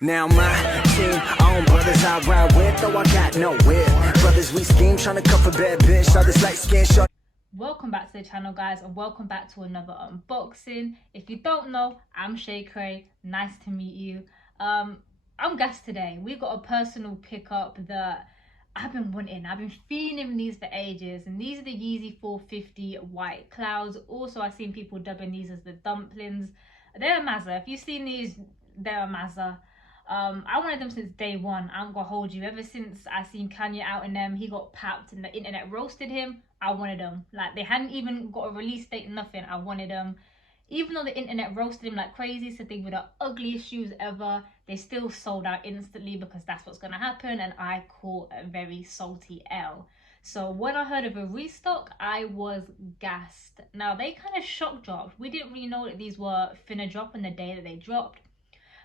Now my team, own brothers I ride with, though I got no whip. Brothers we scheme, trying to cuff a bad bitch, all this light skin short. Welcome back to the channel, guys, and welcome back to another unboxing. If you don't know, I'm Shay Cray. Nice to meet you. I'm gassed today. We've got a personal pickup that I've been wanting. I've been feeling these for ages, and these are the Yeezy 450 white clouds. Also, I've seen people dubbing these as the dumplings. They're a Mazza. If you've seen these, they're a Mazza. I wanted them since day one. I'm gonna hold you. Ever since I seen Kanye out in them, he got papped and the internet roasted him. I wanted them. Like, they hadn't even got a release date, nothing. I wanted them. Even though the internet roasted him like crazy, said they were the ugliest shoes ever, they still sold out instantly because that's what's gonna happen, and I caught a very salty L. So when I heard of a restock, I was gassed. Now, they kind of shock dropped. We didn't really know that these were finna drop on the day that they dropped,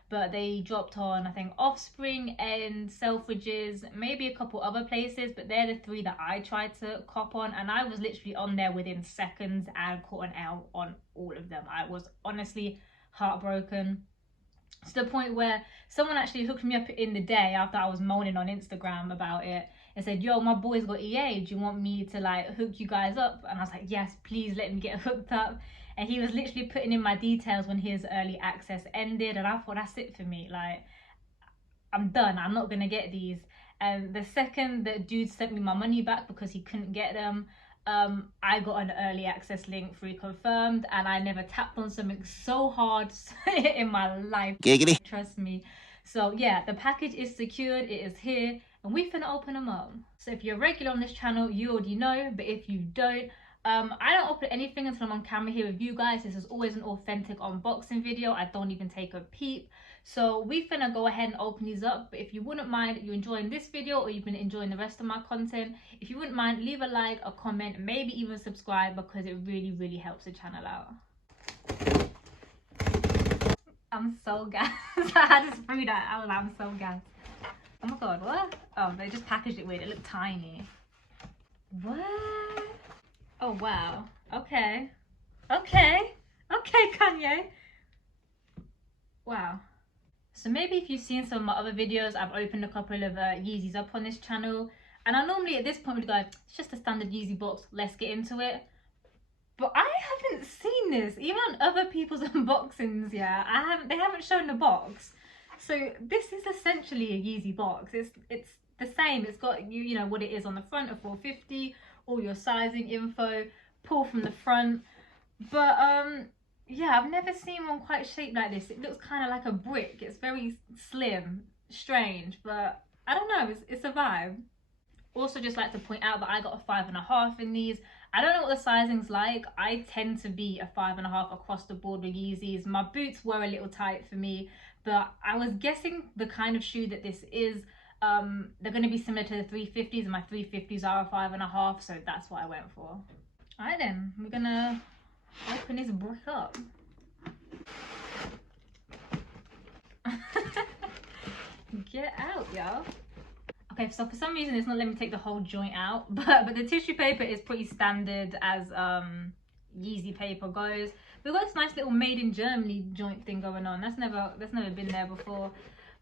but they dropped on, I think, Offspring and Selfridges, maybe a couple other places, but they're the three that I tried to cop on, and I was literally on there within seconds and caught an L on all of them. I was honestly heartbroken, to the point where someone actually hooked me up in the day after I was moaning on Instagram about it and said, yo, my boy's got EA, do you want me to like hook you guys up? And I was like, yes, please let me get hooked up. And he was literally putting in my details when his early access ended, and I thought, that's it for me. Like, I'm done. I'm not gonna get these. And the second that dude sent me my money back because he couldn't get them, I got an early access link free confirmed, and I never tapped on something so hard in my life. Giggity. Trust me. So yeah, the package is secured. It is here, and we finna open them up. So if you're regular on this channel, you already know, but if you don't, I don't open anything until I'm on camera here with you guys. This is always an authentic unboxing video. I don't even take a peep. So we finna go ahead and open these up. But if you wouldn't mind, you're enjoying this video or you've been enjoying the rest of my content, if you wouldn't mind, leave a like, a comment, maybe even subscribe, because it really helps the channel out. I'm so gassed. I just threw that out. I'm so gassed. Oh my god, what? Oh, they just packaged it weird. It looked tiny. What? Oh wow. Okay, Kanye. Wow. So maybe if you've seen some of my other videos, I've opened a couple of Yeezys up on this channel, and I normally at this point would go, it's just a standard Yeezy box, let's get into it. But I haven't seen this even on other people's unboxings. Yeah, they haven't shown the box. So this is essentially a Yeezy box. It's the same. It's got you know what it is on the front of 450, all your sizing info, pull from the front. But yeah, I've never seen one quite shaped like this. It looks kind of like a brick. It's very slim, strange, but I don't know, it's a vibe. Also, just like to point out that I got a 5.5 in these. I don't know what the sizing's like. I tend to be a 5.5 across the board with Yeezys. My boots were a little tight for me, but I was guessing the kind of shoe that this is, they're going to be similar to the 350s, and my 350s are a 5.5, so that's what I went for. All right then, we're gonna open this brick up. Get out, y'all. Okay, so for some reason it's not letting me take the whole joint out, but the tissue paper is pretty standard as Yeezy paper goes. We've got this nice little made in Germany joint thing going on. That's never been there before.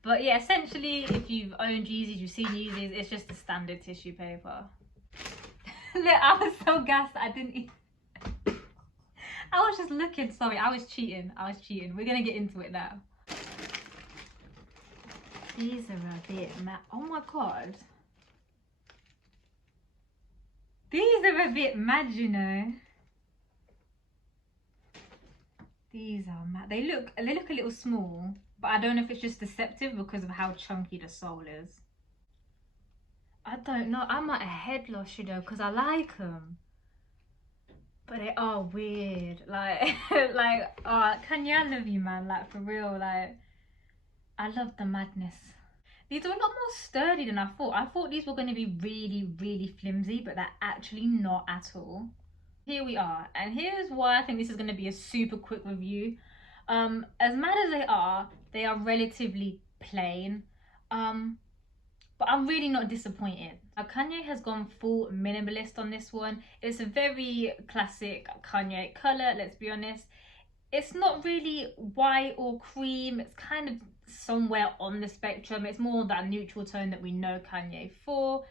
But yeah, essentially, if you've owned Yeezys, you've seen Yeezys, it's just a standard tissue paper. Look, I was so gassed I didn't even... I was just looking, sorry, I was cheating. We're gonna get into it now. These are a bit mad. Oh my god. These are a bit mad, you know. These are mad. They look a little small, but I don't know if it's just deceptive because of how chunky the sole is. I don't know. I'm at a head loss, you know, because I like them. But they are weird. Like, Kanye, I love you, man. Like, for real, like, I love the madness. These are a lot more sturdy than I thought. I thought these were going to be really flimsy, but they're actually not at all. Here we are, and here's why I think this is going to be a super quick review. As mad as they are relatively plain, but I'm really not disappointed. Now, Kanye has gone full minimalist on this one. It's a very classic Kanye color, let's be honest. it's not really white or cream. It's kind of somewhere on the spectrum. It's more that neutral tone that we know Kanye for.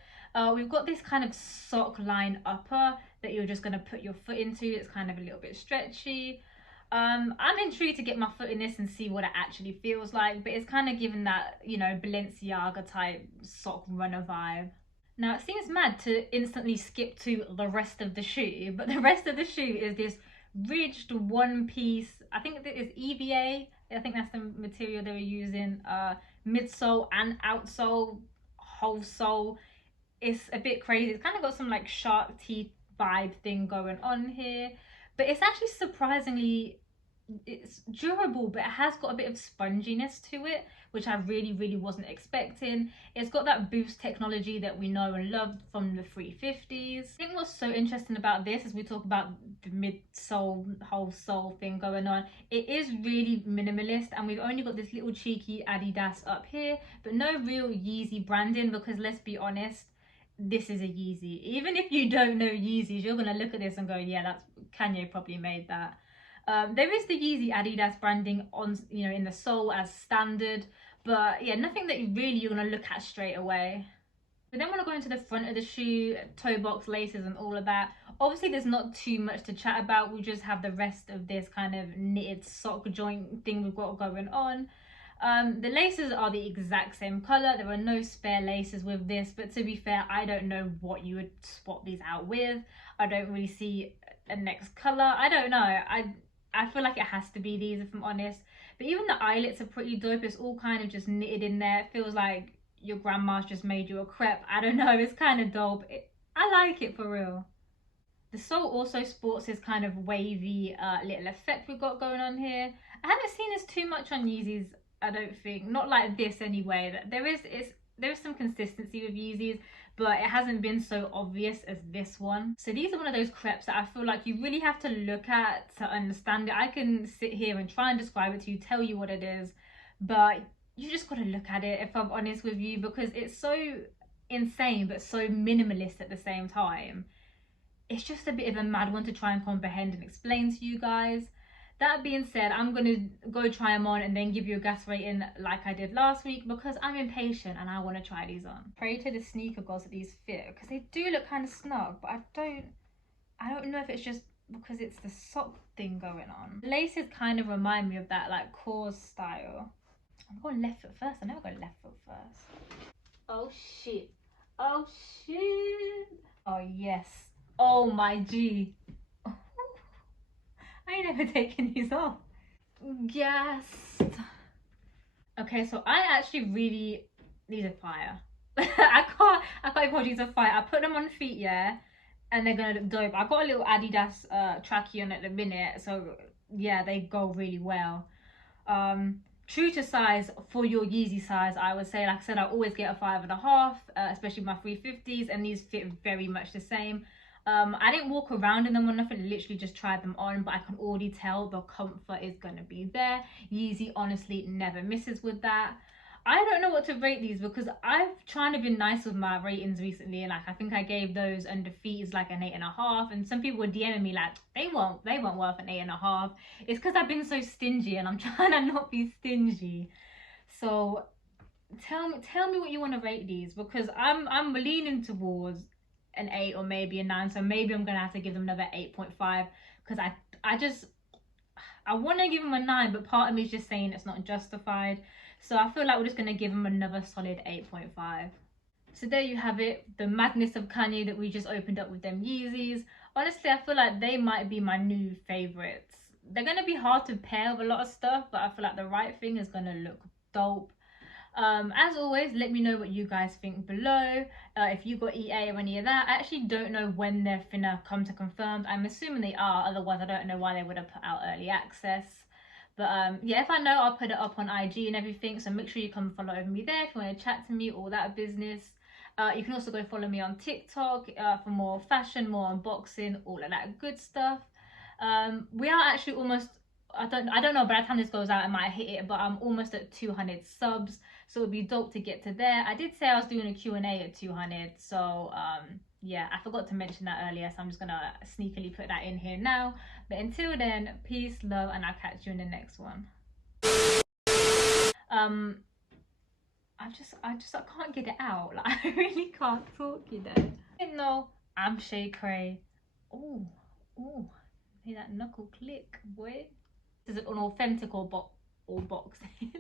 We've got this kind of sock line upper that you're just going to put your foot into. It's kind of a little bit stretchy. I'm intrigued to get my foot in this and see what it actually feels like, but it's kind of given that, you know, Balenciaga type sock runner vibe. Now it seems mad to instantly skip to the rest of the shoe, but the rest of the shoe is this ridged one piece. I think it is EVA. I think that's the material they were using. Midsole and outsole, whole sole. It's a bit crazy. It's kind of got some like shark teeth vibe thing going on here, but it's actually surprisingly, it's durable, but it has got a bit of sponginess to it, which I really wasn't expecting. It's got that boost technology that we know and love from the 350s. I think what's so interesting about this as we talk about the mid-sole, whole sole thing going on, it is really minimalist, and we've only got this little cheeky Adidas up here, but no real Yeezy branding, because let's be honest, this is a Yeezy. Even if you don't know Yeezys, you're gonna look at this and go, yeah, that's Kanye probably made that. There is the Yeezy Adidas branding on, you know, in the sole as standard, but yeah, nothing that you're gonna look at straight away. But then when I go into the front of the shoe, toe box, laces and all of that, obviously there's not too much to chat about. We just have the rest of this kind of knitted sock joint thing we've got going on. The laces are the exact same color. There are no spare laces with this, but to be fair, I don't know what you would swap these out with. I don't really see a next color. I don't know. I feel like it has to be these, if I'm honest. But even the eyelets are pretty dope. It's all kind of just knitted in there. It feels like your grandma's just made you a crepe. I don't know. It's kind of dope. I like it for real. The sole also sports this kind of wavy little effect we've got going on here. I haven't seen this too much on Yeezys, I don't think. Not like this anyway. There is some consistency with Yeezys, but it hasn't been so obvious as this one. So these are one of those crepes that I feel like you really have to look at to understand it. I can sit here and try and describe it to you, tell you what it is, but you just got to look at it, if I'm honest with you, because it's so insane but so minimalist at the same time. It's just a bit of a mad one to try and comprehend and explain to you guys. That being said, I'm going to go try them on and then give you a gas rating like I did last week, because I'm impatient and I want to try these on. Pray to the sneaker gods that these fit, because they do look kind of snug, but I don't know if it's just because it's the sock thing going on. The laces kind of remind me of that like core style. I'm going left foot first. I never go left foot first. Oh shit. Oh shit. Oh yes. Oh my G. I ain't never taken these off. Yes. Okay, so I actually really, these are fire. I can't even hold these are fire. I put them on feet, yeah, and they're gonna look dope. I got a little Adidas trackie on at the minute, so yeah, they go really well. True to size for your Yeezy size, I would say, like I said, I always get a 5.5, especially my 350s, and these fit very much the same. I didn't walk around in them or nothing, literally just tried them on, but I can already tell the comfort is going to be there. Yeezy honestly never misses with that. I don't know what to rate these, because I've tried to be nice with my ratings recently, and like I think I gave those under feet is like an 8.5, and some people were DMing me like they won't worth an 8.5. It's because I've been so stingy and I'm trying to not be stingy. So tell me what you want to rate these, because I'm leaning towards an 8 or maybe a 9, so maybe I'm gonna have to give them another 8.5, because I want to give them a 9, but part of me is just saying it's not justified, so I feel like we're just gonna give them another solid 8.5. So there you have it, the madness of Kanye that we just opened up with them Yeezys. Honestly, I feel like they might be my new favorites. They're gonna be hard to pair with a lot of stuff, but I feel like the right thing is gonna look dope. As always, let me know what you guys think below. If you got EA or any of that. I actually don't know when they're finna come to confirmed. I'm assuming they are, otherwise I don't know why they would have put out early access. But yeah, if I know, I'll put it up on IG and everything, so make sure you come follow me there if you want to chat to me, all that business. You can also go follow me on TikTok for more fashion, more unboxing, all of that good stuff. We are actually almost, I don't know, by the time this goes out I might hit it, but I'm almost at 200 subs, so it'd be dope to get to there. I did say I was doing a Q&A at 200, so yeah, I forgot to mention that earlier, so I'm just gonna sneakily put that in here now. But until then, peace, love, and I'll catch you in the next one. I can't get it out. Like, I really can't talk, you know. You know, I'm Shay Cray. Oh, oh, hear that knuckle click, boy. This is an authentic or boxing.